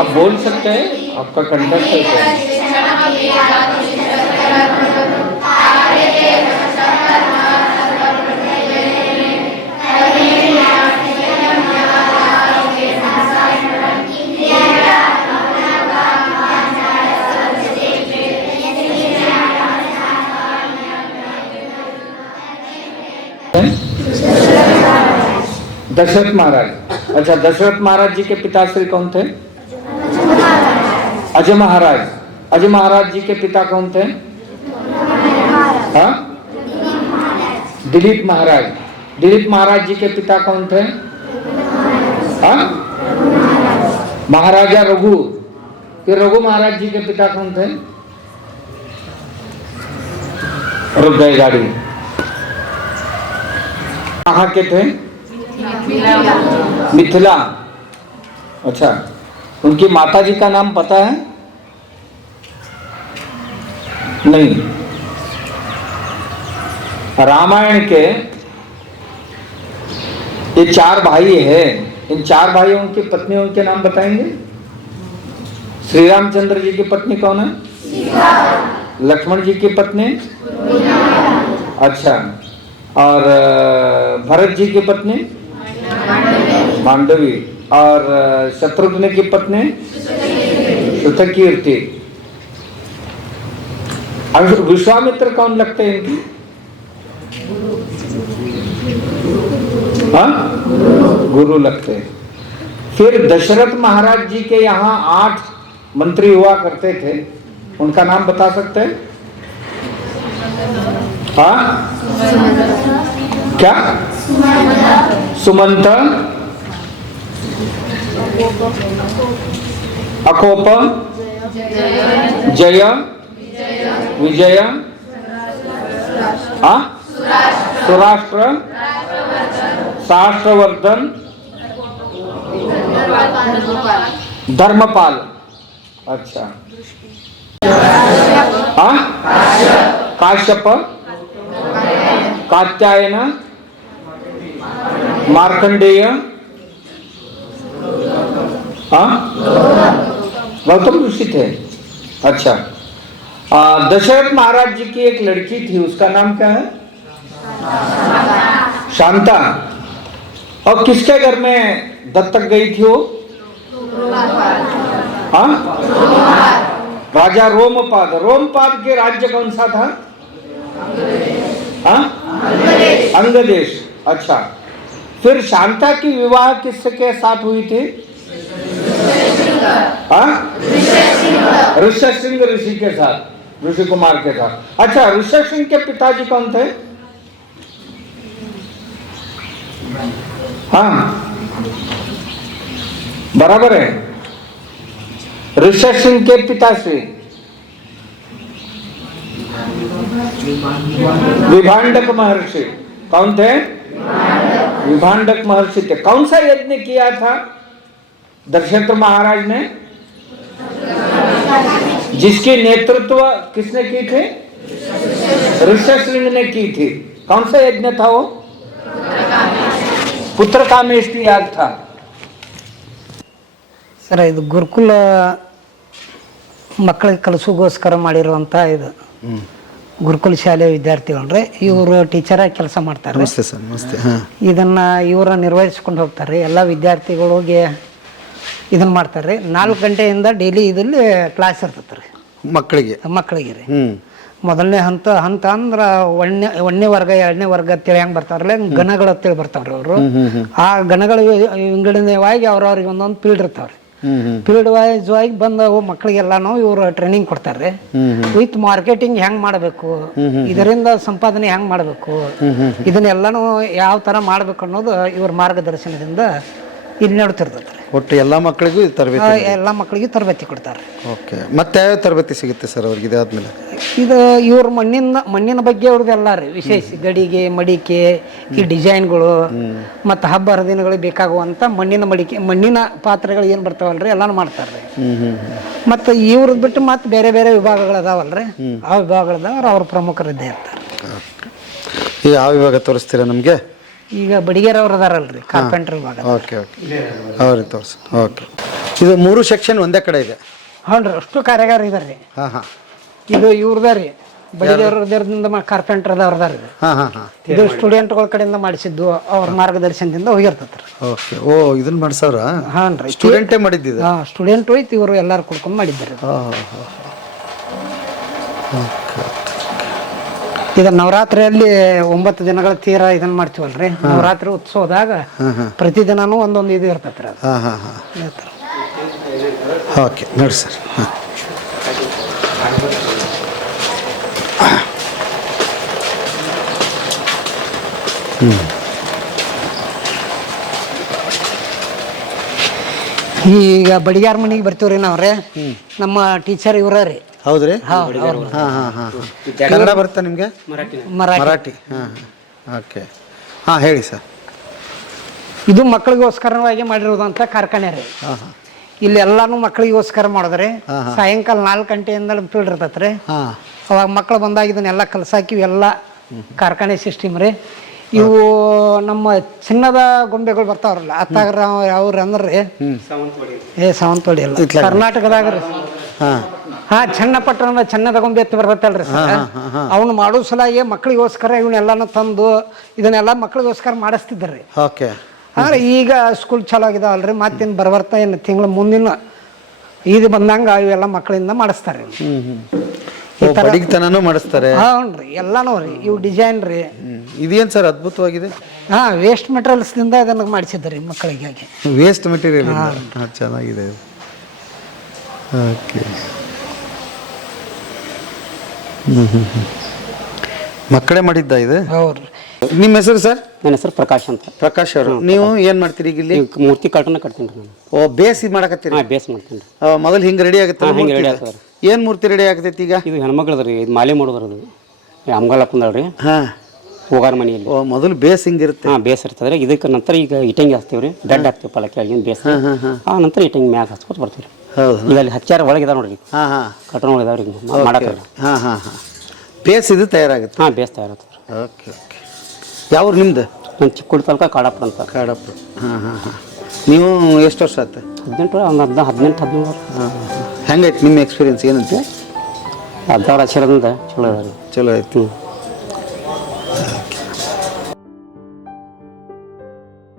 आप बोल सकते हैं, आपका कंटेक्ट है। दशरथ महाराज। अच्छा, दशरथ महाराज जी के पिताश्री कौन थे? अजय महाराज। अजय महाराज जी के पिता कौन थे? हाँ, दिलीप महाराज। दिलीप महाराज जी के पिता कौन थे? हाँ, महाराजा रघु। फिर रघु महाराज जी के पिता कौन थे? रुक गए गाड़ी। कहाँ के थे? मिथिला। अच्छा, उनकी माता जी का नाम पता है? नहीं। रामायण के ये 4 भाई हैं, इन 4 भाइयों की पत्नियों के नाम बताएंगे? श्री रामचंद्र जी की पत्नी कौन है? लक्ष्मण जी की पत्नी? अच्छा, और भरत जी की पत्नी? मांडवी। और शत्रुघ्न की पत्नी? श्रुतकीर्ति। और विश्वामित्र कौन लगते हैं इनकी? हाँ, गुरु लगते हैं। फिर दशरथ महाराज जी के यहाँ 8 मंत्री हुआ करते थे, उनका नाम बता सकते हैं? हाँ, क्या? सुमंत, अकोप, जय, विजय, सुराष्ट्र, सहस्त्रवर्धन, धर्मपाल। अच्छा, काश्यप, कात्यायन, मार्कंडेय, हाँ गौतम ऋषि थे। अच्छा, दशरथ महाराज जी की एक लड़की थी, उसका नाम क्या है? शांता। और किसके घर में दत्तक गई थी वो? हाँ, राजा रोमपाद। रोमपाद के राज्य कौन सा था? हाँ, अंगदेश। अच्छा, फिर शांता की विवाह किसके साथ हुई थी? ऋषसिंह ऋषि के साथ, ऋषि कुमार के साथ। अच्छा, ऋषसिंह के पिताजी कौन थे? हाँ, बराबर है। ऋषसिंह के पिताश्री विभांडक महर्षि। कौन थे? विभांडक महर्षि थे। कौन सा यज्ञ किया था दशरथ महाराज ने, जिसकी नेतृत्व किसने की थी? ऋषसिंह ने की थी। कौन सा यज्ञ था वो? पुत्र कामेष्टि याग था। ಸರ್ ಇದು ಗುರುಕುಲ ಮಕ್ಕಳಿಗೆ ಕಲಿಸೋಗೋಸ್ಕರ ಮಾಡಿರುವಂಥ ಇದು ಗುರುಕುಲ ಶಾಲೆ ವಿದ್ಯಾರ್ಥಿಗಳ್ರಿ. ಇವರು ಟೀಚರಾಗಿ ಕೆಲಸ ಮಾಡ್ತಾರೆ. ನಮಸ್ತೆ ಸರ್. ನಮಸ್ತೆ. ಹಾಂ, ಇದನ್ನು ಇವರು ನಿರ್ವಹಿಸ್ಕೊಂಡು ಹೋಗ್ತಾರೆ. ಎಲ್ಲ ವಿದ್ಯಾರ್ಥಿಗಳಿಗೆ ಇದನ್ನು ಮಾಡ್ತಾರೆ. 4 ಗಂಟೆಯಿಂದ ಡೈಲಿ ಇದರಲ್ಲಿ ಕ್ಲಾಸ್ ಇರ್ತೈತೆ ರೀ ಮಕ್ಕಳಿಗೆ ರೀ. ಮೊದಲನೇ ಹಂತ ಅಂದ್ರೆ ಒಂದನೇ ವರ್ಗ, 2ನೇ ವರ್ಗ ಅಂತೇಳಿ ಹೆಂಗೆ ಬರ್ತಾರಲ್ಲ, ಗಣಗಳು ಅಂತೇಳಿ ಬರ್ತಾವ್ರಿ ಅವರು. ಆ ಗಣಗಳು ವಿಂಗಡಣೆಯಾಗಿ ಅವ್ರವ್ರಿಗೆ ಒಂದೊಂದು ಫೀಲ್ಡ್ ಇರ್ತಾವ್ರಿ. ಫೀಲ್ಡ್ ವೈಸ್ ಆಗಿ ಬಂದ ಮಕ್ಕಳಿಗೆಲ್ಲಾನು ಇವರು ಟ್ರೈನಿಂಗ್ ಕೊಡ್ತಾರೆ. ವಿತ್ ಮಾರ್ಕೆಟಿಂಗ್ ಹೆಂಗ್ ಮಾಡಬೇಕು, ಇದರಿಂದ ಸಂಪಾದನೆ ಹೆಂಗ್ ಮಾಡಬೇಕು, ಇದನ್ನೆಲ್ಲಾನು ಯಾವ ತರ ಮಾಡ್ಬೇಕು ಅನ್ನೋದು ಇವ್ರ ಮಾರ್ಗದರ್ಶನದಿಂದ ಇಲ್ಲಿ ನಡ್ತಿರ್ತೈತೆ. ಒಟ್ಟು ಎಲ್ಲ ಮಕ್ಕಳಿಗೂ ತರಬೇತಿ? ಎಲ್ಲ ಮಕ್ಕಳಿಗೆ ತರಬೇತಿ ಕೊಡ್ತಾರೆ. ಓಕೆ, ಮತ್ತೆ ಯಾವ ತರಬೇತಿ ಸಿಗುತ್ತೆ ಸರ್ ಅವ್ರಿಗೆ ಇದಾದ್ಮೇಲೆ? ಇದು ಇವ್ರ ಮಣ್ಣಿನ ಬಗ್ಗೆ ಅವ್ರದ್ದು ಎಲ್ಲ ರೀ ವಿಶೇಷ. ಗಡಿಗೆ, ಮಡಿಕೆ, ಈ ಡಿಸೈನ್ಗಳು ಮತ್ತು ಹಬ್ಬ ಹರಿದಿನಗಳಿಗೆ ಬೇಕಾಗುವಂಥ ಮಣ್ಣಿನ ಪಾತ್ರೆಗಳು ಏನು ಬರ್ತಾವಲ್ರಿ ಎಲ್ಲಾನು ಮಾಡ್ತಾರೆ. ಮತ್ತು ಇವ್ರದ್ದು ಬಿಟ್ಟು ಮತ್ತೆ ಬೇರೆ ಬೇರೆ ವಿಭಾಗಗಳದಾವಲ್ರಿ, ಆ ವಿಭಾಗಗಳದಾಗ ಅವ್ರ ಪ್ರಮುಖರಿದ್ದೇ ಇರ್ತಾರೆ. ಈಗ ಯಾವ ವಿಭಾಗ ತೋರಿಸ್ತೀರಾ ನಮಗೆ? ಈಗ ಬಡಿಗೇರ್ ಅವ್ರು ಅದಾರಲ್ರಿ, ಕಾರ್ಪೆಂಟರ್ ವಿಭಾಗ. ಓಕೆ ಅವ್ರಿಗೆ ತೋರಿಸಿ. ಓಕೆ, ಇದು 3 ಸೆಕ್ಷನ್ ಒಂದೇ ಕಡೆ ಇದೆ? ಹ್ಞೂ ರೀ, ಅಷ್ಟು ಕಾರ್ಯಾಗಾರ ಇದಾರೆ. ಹಾಂ, ಇದು ಇವ್ರದ ರೀ, ಬಡಿಗೇರದಿಂದ ಕಾರ್ಪೆಂಟರ್ ಅವ್ರದ ರೀ. ಇದು ಸ್ಟೂಡೆಂಟ್ಗಳ ಕಡೆಯಿಂದ ಮಾಡಿಸಿದ್ದು, ಅವ್ರ ಮಾರ್ಗದರ್ಶನದಿಂದ ಹೋಗಿರ್ತೈತೆ. ಓಕೆ. ಓ, ಇದನ್ನ ಮಾಡಿಸವ್ರ? ಹಾಂ ರೀ, ಸ್ಟೂಡೆಂಟೇ ಮಾಡಿದ್ದಿದೆ? ಹಾಂ, ಸ್ಟೂಡೆಂಟ್ ಹೋಯ್ತು, ಇವರು ಎಲ್ಲರೂ ಕುಡ್ಕೊಂಡು ಮಾಡಿದ್ದಾರೆ. ಇದು ನವರಾತ್ರಿಯಲ್ಲಿ 9 ದಿನಗಳ ತೀರ ಇದನ್ನ ಮಾಡ್ತೀವಲ್ರಿ. ನವರಾತ್ರಿ ಉತ್ಸವದಾಗ ಪ್ರತಿದಿನನೂ ಒಂದೊಂದು ಇದು ಇರ್ತೈತ್ರಿ. ಅದು ಓಕೆ, ನೋಡಿ ಸರ್. ಈಗ ಬಡಿಗಾರ ಮನೆಗೆ ಬರ್ತೀವ್ರಿ ನಾವ್ರಿ. ನಮ್ಮ ಟೀಚರ್ ಇವ್ರ ರೀ. ಹೌದ್ರಿ? ಕನ್ನಡ ಬರುತ್ತಾ ನಿಮಗೆ? ಮರಾಠಿ. ಓಕೆ. ಹೇಳಿ ಸರ್. ಇದು ಮಕ್ಕಳಿಗೋಸ್ಕರವಾಗಿ ಮಾಡಿರೋದಂತ ಕಾರ್ಖಾನೆ ರೀ. ಇಲ್ಲಿ ಎಲ್ಲಾನು ಮಕ್ಕಳಿಗೋಸ್ಕರ ಮಾಡಿದ್ರಿ. ಸಾಯಂಕಾಲ 4 ಗಂಟೆಯಿಂದ ಫೀಲ್ಡ್ ಇರ್ತೈತ್ರಿ. ಅವಾಗ ಮಕ್ಕಳು ಬಂದಾಗ ಇದನ್ನೆಲ್ಲ ಕಲ್ಸಾಕಿ ಎಲ್ಲ ಕಾರ್ಖಾನೆ ಸಿಸ್ಟಮ್ ರೀ. ಇವು ನಮ್ಮ ಚಿನ್ನದ ಗೊಂಬೆಗಳು ಬರ್ತಾವ್ರಲ್ಲ, ಅತ್ತಾಗ ಯಾವ್ರ ಅಂದ್ರೆ ಸಾವಂತವಾಡಿ ಅಲ್ಲ, ಕರ್ನಾಟಕದಾಗ ರೀ. ಚನ್ನಪಟ್ಟಣ ಚಿನ್ನದ ಗೊಂಬೆ ಎತ್ತಿ ಬರ್ತೈತಲ್ರಿ ಸರ್, ಅವನು ಮಾಡೋ ಸಲಾಗಿ ಮಕ್ಕಳಿಗೋಸ್ಕರ ಇವನ್ನೆಲ್ಲಾನು ತಂದು ಇದನ್ನೆಲ್ಲ ಮಕ್ಕಳಿಗೋಸ್ಕರ ಮಾಡಿಸ್ತಿದ್ರಿ. ಆದ್ರೆ ಈಗ ಸ್ಕೂಲ್ ಚಾಲು ಆಗಿದಾವಲ್ರಿ, ಮತ್ತೇನು ಬರ್ತಾ ಏನು ತಿಂಗಳ ಮುಂದಿನ ಇದು ಬಂದಂಗ ಇವೆಲ್ಲ ಮಕ್ಕಳಿಂದ ಮಾಡಿಸ್ತಾರೆ. ಮಾಡಿಸ್ತಾರೆ. ಹ್ಞೂ ಎಲ್ಲಾನು ರೀ. ಇವು ಡಿಸೈನ್ ರೀ. ಇದೇನು ಸರ್ ಅದ್ಭುತವಾಗಿದೆ? ವೇಸ್ಟ್ ಮೆಟೀರಿಯಲ್ಸ್ ದಿಂದ ಇದನ್ನ ಮಾಡಿಸಿದ್ರಿ ಮಕ್ಕಳಿಗಾಗಿ. ವೇಸ್ಟ್ ಮೆಟೀರಿಯಲ್ ಚೆನ್ನಾಗಿದೆ. ಓಕೆ. ಮಕ್ಕಳೇ ಮಾಡಿದ್ದ ಇದು? ಹೌದು. ನಿಮ್ಮ ಹೆಸರು ಸರ್? ನನ್ನ ಹೆಸರು ಪ್ರಕಾಶ್ ಅಂತ. ಪ್ರಕಾಶ್ ಅವರು, ನೀವು ಏನ್ ಮಾಡ್ತೀರಿ ಈಗ ಇಲ್ಲಿ? ಮೂರ್ತಿ ಕಾರ್ಟೂನ್ ಕಟ್ತೀನಿ ರೀ ನಾನು. ಓ, ಬೇಸ್ ಮಾಡಕತ್ತೀರಿ? ಬೇಸ್ ಮಾಡ್ತೀನಿ. ಮೊದಲು ಹಿಂಗೆ ರೆಡಿ ಆಗುತ್ತೆ? ಹಿಂಗೆ ರೆಡಿ ಆಗ್ತದೆ. ಏನು ಮೂರ್ತಿ ರೆಡಿ ಆಗತೈತಿ ಈಗ? ಇದು ಹೆಣ್ಮಕ್ಳದ ರೀ, ಇದು ಮಾಲೆ ಮಾಡೋದ್ರ. ಅದು ಅಮ್ಗಲ ಕುಂದಳ್ರಿ. ಹೋಗಾರ ಮನೆಯಲ್ಲಿ. ಓ, ಮೊದಲು ಬೇಸ್ ಹಿಂಗಿರುತ್ತೆ? ಬೇಸ್ ಇರ್ತದೆ. ಇದಕ್ಕೆ ನಂತರ ಈಗ ಇಟಂಗಿ ಹಾಕ್ತೀವಿ ರೀ, ಬೆಡ್ ಹಾಕ್ತೀವಿ ಪಲ್ಲ ಕೆಳಗಿನ ಬೇಸ್. ಆ ನಂತರ ಇಟಂಗಿ ಮ್ಯಾಗ ಹಚ್ಕೊತ ಬರ್ತೀವಿ ರೀ. ಈಗ ಅಲ್ಲಿ ಹಚ್ಚಾರ ಒಳಗೆ ಇದಾವೆ ನೋಡ್ರಿ, ಕಟೋನ್ ಒಳಗೆ ಇದಾವ್ರಿ ಮಾಡಕ್ಕೆ. ಬೇಸ್ ಇದು ತಯಾರಾಗುತ್ತೆ? ಬೇಸ್ ತಯಾರಾಗ್ತದೆ. Okay okay. ಯಾವ್ರು ನಿಮ್ದು? ನಮ್ಮ ಚಿಕ್ಕೋಡಿ ತಾಲೂಕ ಕಾಡಪ್ಪ ಅಂತ. ಕಾಡಪ್ಪ. ಹಾಂ ಹಾಂ ಹಾಂ. ನೀವು ಎಷ್ಟು ವರ್ಷ ಆಯ್ತು? 18 ಒಂದು 18 19. ಹಾಂ. ಹೆಂಗೈತೆ ನಿಮ್ಮ ಎಕ್ಸ್ಪೀರಿಯನ್ಸ್ ಏನಂತೆ? ಅದಾರ ಆಶೀರ್ವಾದದಿಂದ ಚಲೋ ಅದ ರೀ. ಚಲೋ ಆಯ್ತು.